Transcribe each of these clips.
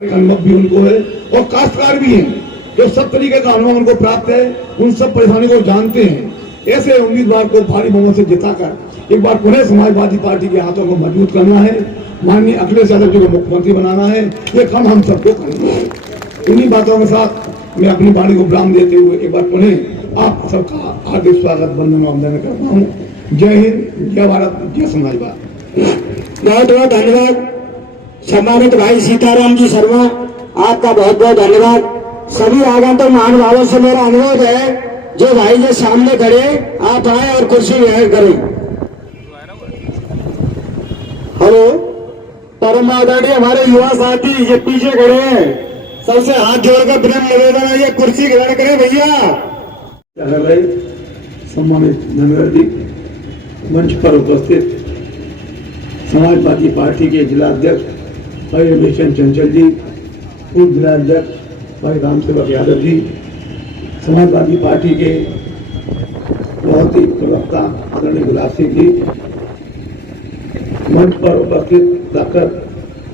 अनुभव भी उनको है और काश्तकार भी हैं जो सब तरीके का अनुभव उनको प्राप्त है, उन सब परेशानी को जानते हैं। ऐसे उम्मीदवार को भारी बहुमत से जिताकर एक बार पुनः समाजवादी पार्टी के हाथों को मजबूत करना है, माननीय अखिलेश यादव जी को मुख्यमंत्री बनाना है। ये काम हम सबको करना है। इन्हीं बातों के साथ मैं अपनी वाणी को विराम देते हुए एक बार पुनः आप सबका हार्दिक स्वागत वंदन और अभिनंदन करता हूँ। जय हिंद, जय भारत, जय समाजवाद। बहुत बहुत धन्यवाद सम्मानित भाई सीताराम जी शर्मा, आपका बहुत बहुत धन्यवाद। सभी आगंतुक महानुभावों से मेरा अनुरोध है, जो भाई जो सामने खड़े आप आए और कुर्सी ग्रहण करें। हेलो, परम आदरणीय हमारे युवा साथी ये पीछे खड़े हैं, सबसे हाथ जोड़कर विनम्र निवेदन है ये कुर्सी ग्रहण करें भैया। सम्मानित धन्यवाद जी, मंच पर उपस्थित समाजवादी पार्टी के जिला अध्यक्ष भाई रमेश चंचल जी, पूर्व जिला अध्यक्ष भाई रामसेवक यादव जी, समाजवादी पार्टी के बहुत ही प्रवक्ता आदरणीय गुलाब सिंह जी, मंच पर उपस्थित डॉक्टर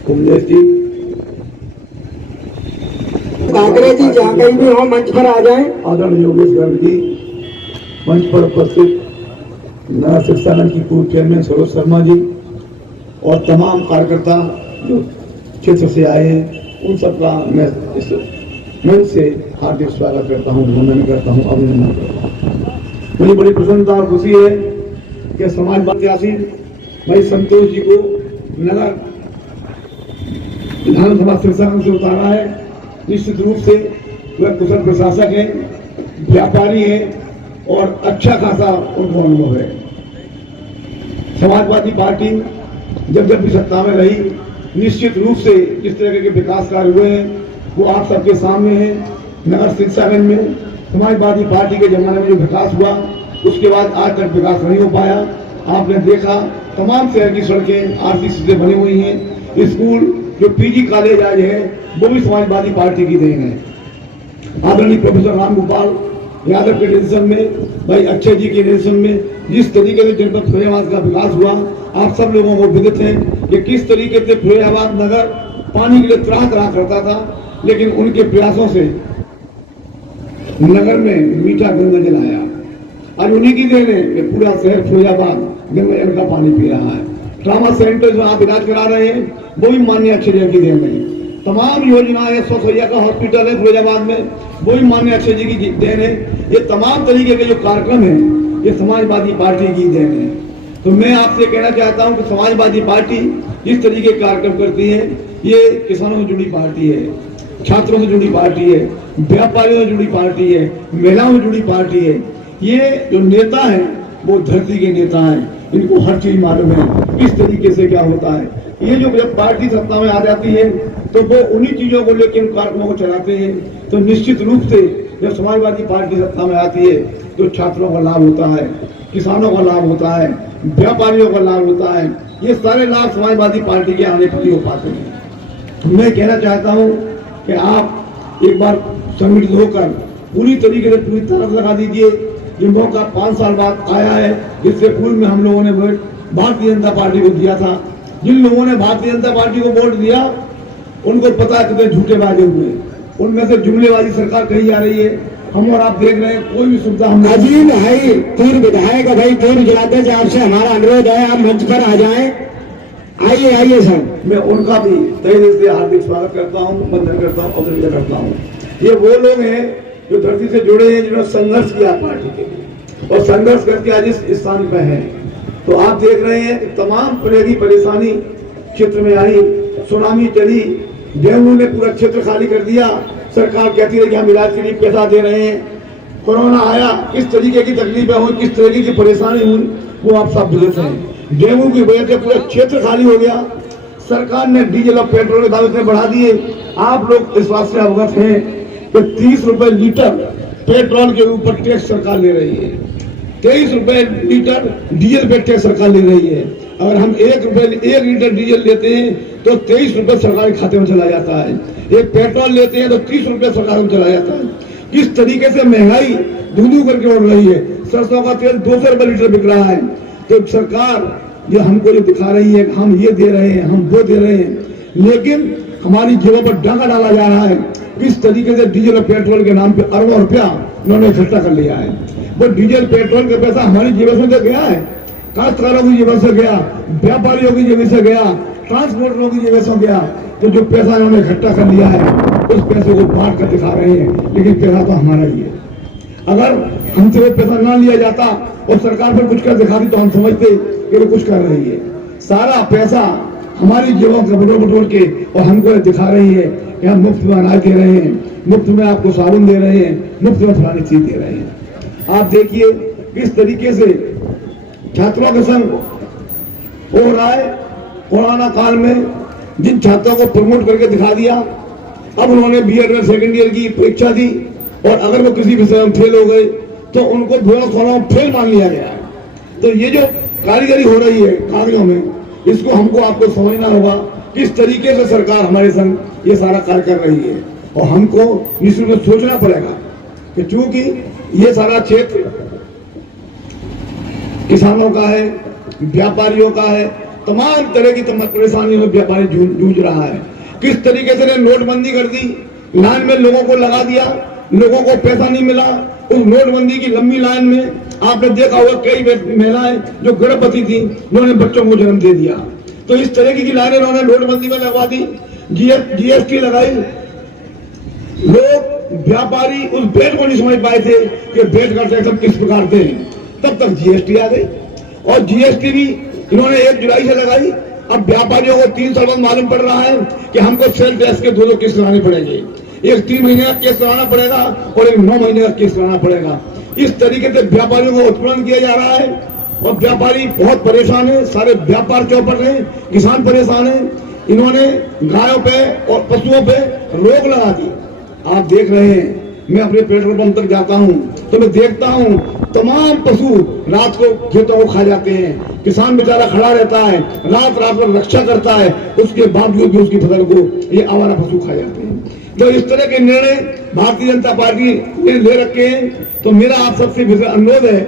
कुमलेश जी, काकरे जी जहाँ कहीं भी हो मंच पर आ जाएं। आदरणीय योगेश गर्ग जी, मंच पर उपस्थित नगर शिक्षा मंच की पूर्व चेयरमैन सरोज शर्मा जी और तमाम कार्यकर्ता जो क्षेत्र से आए हैं, उन सबका मैं इस मंच से हार्दिक स्वागत करता हूँ, वंदन करता हूँ, अभिनंदन करता हूँ। मुझे बड़ी प्रसन्नता और खुशी है कि समाजवादी भाई संतोष जी को नगर विधानसभा शिक्षा से उतारा है। निश्चित रूप से वह कुशल प्रशासक है, व्यापारी है और अच्छा खासा उनको अनुभव है। समाजवादी पार्टी जब भी सत्ता में रही, निश्चित रूप से जिस तरह के विकास कार्य हुए हैं वो आप सबके सामने है। नगर शिक्षागंज में समाजवादी पार्टी के जमाने में जो विकास हुआ, उसके बाद आज तक विकास नहीं हो पाया। आपने देखा तमाम शहर की सड़कें आरसीसी से बनी हुई हैं। स्कूल जो पीजी कॉलेज आज है वो भी समाजवादी पार्टी की देन है। आदरणीय प्रोफेसर राम गोपाल यादव के निर्देशन में, भाई अक्षय जी के निर्देशन में जिस तरीके से जनपद फिरोजाबाद का विकास हुआ, आप सब लोगों को विदित है कि किस तरीके से फिरोजाबाद नगर पानी के लिए त्राह त्राह करता था, लेकिन उनके प्रयासों से नगर में मीठा गंगा जल आया। आज उन्हीं की देन है कि पूरा शहर फिरोजाबाद गंगा जल का पानी पी रहा है। ट्रामा सेंटर जो आप इलाज करा रहे हैं वो भी माननीय अक्षय जी की देन है। तमाम योजनाएं, स्वसैया का हॉस्पिटल है फिरोजाबाद में, वो भी माननीय अक्षय जी की देन है। ये तमाम तरीके के जो कार्यक्रम है ये समाजवादी पार्टी की देन है। तो मैं आपसे कहना चाहता हूं कि समाजवादी पार्टी जिस तरीके के कार्यक्रम करती है, ये किसानों से जुड़ी पार्टी है, छात्रों से जुड़ी पार्टी है, व्यापारियों से जुड़ी पार्टी है, महिलाओं से जुड़ी पार्टी है। ये जो नेता है वो धरती के नेता हैं, इनको हर चीज मालूम है किस तरीके से क्या होता है। ये जो जब पार्टी सत्ता में आ जाती है तो वो उन्हीं चीजों को लेकर उन कार्यक्रमों को चलाते हैं। तो निश्चित रूप से जब समाजवादी पार्टी सत्ता में आती है तो छात्रों का लाभ होता है, किसानों का लाभ होता है, व्यापारियों का लाभ होता है। ये सारे लाभ समाजवादी पार्टी के आने पर ही हो पाते हैं। मैं कहना चाहता हूँ कि आप एक बार सम्मिलित होकर पूरी तरीके से पूरी तरफ लगा दीजिए। ये मौका 5 साल बाद आया है, जिससे पूर्व में हम लोगों ने वोट भारतीय जनता पार्टी को दिया था। जिन लोगों ने भारतीय जनता पार्टी को वोट दिया उनको पता है कितने झूठे वादे हुए, उनमें से जुमलेबाजी सरकार कही जा रही है। हम और आप देख रहे हैं कोई भी सुविधा हम अजीब भाई, पूर्व विधायक भाई, पूर्व जिलाध्यक्ष, आपसे हमारा अनुरोध है आप मंच पर आ जाएं। आइए आइए सर। मैं उनका भी तहे दिल से हार्दिक स्वागत करता हूँ, वंदन करता हूँ, अभिनंदन करता हूँ। ये वो लोग हैं जो धरती से जुड़े हैं, जिन्होंने संघर्ष किया पार्टी के लिए और संघर्ष करके आज इस स्थान पे हैं। तो आप देख रहे हैं कि तमाम तरह की परेशानी क्षेत्र में आई, सुनामी चली, डेंगू ने पूरा क्षेत्र खाली कर दिया। सरकार कहती है कि हम इलाज के लिए पैसा दे रहे हैं। कोरोना आया, किस तरीके की तकलीफें हुई, किस तरीके की परेशानी हुई, वो आप सब विदित हैं। डेंगू की वजह से पूरा क्षेत्र खाली हो गया। सरकार ने डीजल और पेट्रोल के दाम इतने बढ़ा दिए। आप लोग इस बात से अवगत हैं कि 30 रुपए लीटर पेट्रोल के ऊपर टैक्स सरकार ले रही है, 23 रुपए लीटर डीजल पे टैक्स सरकार ले रही है। अगर हम 1 लीटर डीजल लेते हैं तो 23 रुपए सरकारी खाते में चला जाता है। एक पेट्रोल लेते हैं तो 30 रुपए सरकार में चला जाता है। किस तरीके से महंगाई धू करके उड़ रही है। सरसों का तेल 200 रुपए लीटर बिक रहा है। तो सरकार ये हमको जो दिखा रही है कि हम ये दे रहे हैं, हम वो दे रहे हैं, लेकिन हमारी जेबों पर डाका डाला जा रहा है। किस तरीके से डीजल और पेट्रोल के नाम पे अरबों रुपया उन्होंने इकट्ठा कर लिया है। वो डीजल पेट्रोल का पैसा हमारी जेबों से गया है, काश्तकारों की जेबों से गया, व्यापारियों की जेबों से गया, ट्रांसपोर्टरों की जेबों से गया। तो जो पैसा उन्होंने इकट्ठा कर लिया है उस पैसे को बांट कर दिखा रहे हैं, लेकिन पैसा तो हमारा ही है। अगर हमसे वो पैसा ना लिया जाता और सरकार पर कुछ कर दिखाती तो हम समझते कि वो कुछ कर रही है। सारा पैसा हमारी जेबों से बटोर के और हमको दिखा रही है कि हम मुफ्त में अनाज दे रहे हैं, मुफ्त में आपको साबुन दे रहे हैं, मुफ्त में फलानी चीज दे रहे हैं। आप देखिए किस तरीके से छात्रों के संग हो रहा है। कोरोना काल में जिन छात्रों को प्रमोट करके दिखा दिया, अब उन्होंने बीएड में सेकेंड ईयर की परीक्षा दी और अगर वो किसी विषय में फेल हो गए तो उनको दोनों फेल मान लिया गया है। तो ये जो कारीगरी हो रही है कागजों में, इसको हमको आपको समझना होगा किस तरीके से सरकार हमारे संग ये सारा कार्य कर रही है। और हमको निश्चित में सोचना पड़ेगा कि चूंकि ये सारा क्षेत्र किसानों का है, व्यापारियों का है, तमाम तरह की परेशानियों में व्यापारी जूझ रहा है। किस तरीके से नोटबंदी कर दी, लाइन में लोगों को लगा दिया, लोगों को पैसा नहीं मिला। उस नोटबंदी की लंबी लाइन में आपने देखा होगा कई महिलाएं जो गर्भवती थी उन्होंने बच्चों को जन्म दे दिया। तो इस तरह की लाइनें उन्होंने नोटबंदी में लगवा दी, जीएसटी लगाई। लोग व्यापारी उस भेद को नहीं समझ पाए थे कि भेद का टैक्स किस प्रकार से, तब तक जीएसटी आ गई और जीएसटी भी इन्होंने 1 जुलाई से लगाई। अब व्यापारियों को 3 साल बाद मालूम पड़ रहा है कि हमको सेल टैक्स के 2 किस्त कराने पड़ेंगे। एक 3 महीने का केस कराना पड़ेगा और एक 9 महीने का केस कराना पड़ेगा। इस तरीके से व्यापारियों को उत्पीड़न किया जा रहा है और व्यापारी बहुत परेशान है, सारे व्यापार चौपट है, किसान परेशान है। इन्होंने गायों पे और पशुओं पे रोक लगा दी। आप देख रहे हैं, मैं अपने पेट्रोल पंप तक जाता हूं तो मैं देखता हूं तमाम पशु रात को खेतों को खा जाते हैं। किसान बेचारा खड़ा रहता है, रात भर रक्षा करता है, उसके बावजूद भी उसकी फसल को ये आवारा पशु खा जाते हैं। तो इस तरह के निर्णय भारतीय जनता पार्टी ने ले रखे हैं। तो मेरा आप सबसे अनुरोध है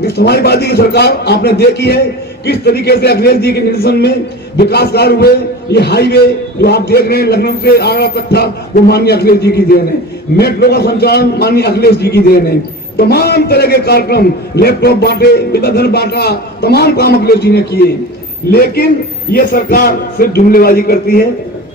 कि समाजवादी की सरकार आपने देखी है किस तरीके से अखिलेश जी के निर्देशन में विकास कार्य हुए। ये हाईवे जो आप देख रहे हैं लखनऊ से आगरा तक था, वो माननीय अखिलेश जी की देन है। मेट्रो का संचालन माननीय अखिलेश जी की देन है। तमाम तरह के कार्यक्रम, लैपटॉप बांटे, विद्याधन बांटा, तमाम काम अखिलेश जी ने किए। लेकिन ये सरकार सिर्फ जुमलेबाजी करती है,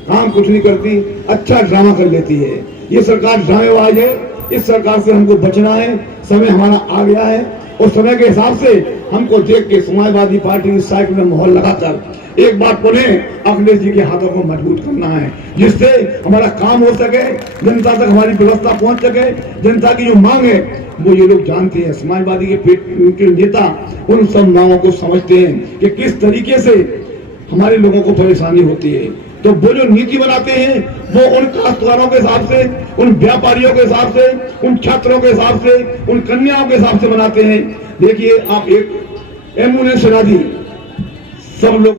काम कुछ नहीं करती, अच्छा ड्रामा कर लेती है। ये सरकार ड्रामेबाज है। इस सरकार से हमको बचना है। समय हमारा आ गया है और समय के हिसाब से हमको देख के समाजवादी पार्टी इस साइड में माहौल लगाकर एक बार पुनः अखिलेश जी के हाथों को मजबूत करना है, जिससे हमारा काम हो सके, जनता तक हमारी व्यवस्था पहुंच सके। जनता की जो मांग है वो ये लोग जानते हैं। समाजवादी के नेता उन सब मांगों को समझते हैं कि किस तरीके से हमारे लोगों को परेशानी होती है। तो वो जो नीति बनाते हैं वो उन काश्तकारों के हिसाब से, उन व्यापारियों के हिसाब से, उन छात्रों के हिसाब से, उन कन्याओं के हिसाब से बनाते हैं। देखिए आप एक एम्बुलेंस चला दी, सब लोग